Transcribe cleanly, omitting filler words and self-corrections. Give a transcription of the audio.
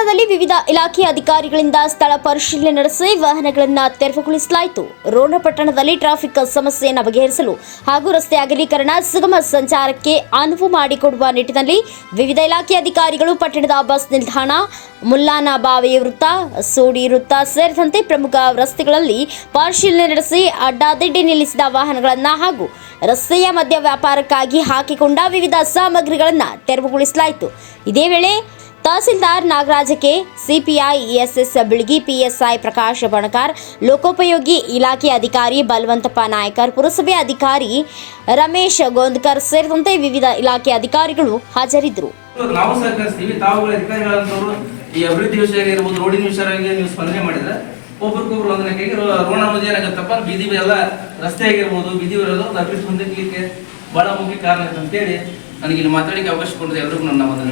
ಪಟ್ಟಣದಲ್ಲಿ ವಿವಿಧ ಇಲಾಖೆ ಅಧಿಕಾರಿಗಳಿಂದ ಸ್ಥಳ ಪರಿಶೀಲನೆ ನಡೆಸಿ ವಾಹನಗಳನ್ನು ತೆರವುಗೊಳಿಸಲಾಯಿತು. ರೋಣ ಪಟ್ಟಣದಲ್ಲಿ ಟ್ರಾಫಿಕ್ ಸಮಸ್ಯೆಯನ್ನು ಬಗೆಹರಿಸಲು ಹಾಗೂ ರಸ್ತೆ ಅಗಲೀಕರಣ, ಸುಗಮ ಸಂಚಾರಕ್ಕೆ ಅನುವು ಮಾಡಿಕೊಡುವ ನಿಟ್ಟಿನಲ್ಲಿ ವಿವಿಧ ಇಲಾಖೆ ಅಧಿಕಾರಿಗಳು ಪಟ್ಟಣದ ಬಸ್ ನಿಲ್ದಾಣ, ಮುಲ್ಲಾನ ಬಾವಿ ವೃತ್ತ, ಸೋಡಿ ವೃತ್ತ ಸೇರಿದಂತೆ ಪ್ರಮುಖ ರಸ್ತೆಗಳಲ್ಲಿ ಪರಿಶೀಲನೆ ನಡೆಸಿ ಅಡ್ಡಾದಿಡ್ಡಿ ನಿಲ್ಲಿಸಿದ ವಾಹನಗಳನ್ನು ಹಾಗೂ ರಸ್ತೆಯ ಮಧ್ಯ ವ್ಯಾಪಾರಕ್ಕಾಗಿ ಹಾಕಿಕೊಂಡ ವಿವಿಧ ಸಾಮಗ್ರಿಗಳನ್ನು ತೆರವುಗೊಳಿಸಲಾಯಿತು. ಇದೇ ವೇಳೆ ತಹಸೀಲ್ದಾರ್ ನಾಗರಾಜಕ್ಕೆ, CPI S S Bilgi, PSI Prakash Banakar, ಲೋಕೋಪಯೋಗಿ ಇಲಾಖೆ ಅಧಿಕಾರಿ ಬಲವಂತಪ್ಪ ನಾಯ್ಕರ್, ಪುರಸಭೆ ಅಧಿಕಾರಿ ರಮೇಶ್ ಗೋಂದ್ಕರ್ ಸೇರಿದಂತೆ ವಿವಿಧ ಇಲಾಖೆ ಅಧಿಕಾರಿಗಳು ಹಾಜರಿದ್ದರು. ನಾವು ಸಹಕರಿಸ್ತೀವಿ. ತಾವುಗಳ ಅಧಿಕಾರಿಗಳಂತವರು ಈ ಅಭಿವೃದ್ಧಿ ವಿಷಯ ಇರ್ಬೋದು, ರೋಡಿನ ವಿಷಯವಾಗಿ ನೀವು ಸ್ಪಂದನೆ ಮಾಡಿದ್ರೆ ಒಬ್ಬರಿಗೊಬ್ರು ಒಂದಕ್ಕೆ ರೋಣ ಮಧ್ಯ ಏನಾಗತ್ತಪ್ಪ, ಬೀದಿ ಎಲ್ಲ ರಸ್ತೆ ಆಗಿರ್ಬೋದು, ಬೀದಿ ಇರೋದು ಅಭಿವೃದ್ಧಿ ಹೊಂದಲಿಕ್ಕೆ ಬಹಳ ಮುಖ್ಯ ಕಾರಣ ಅಂತೇಳಿ ನನಗೆ ಇಲ್ಲಿ ಮಾತಾಡಲಿಕ್ಕೆ ಅವಕಾಶ ಕೊಡೋದು ಎಲ್ಲರಿಗೂ ನನ್ನ ಒಂದು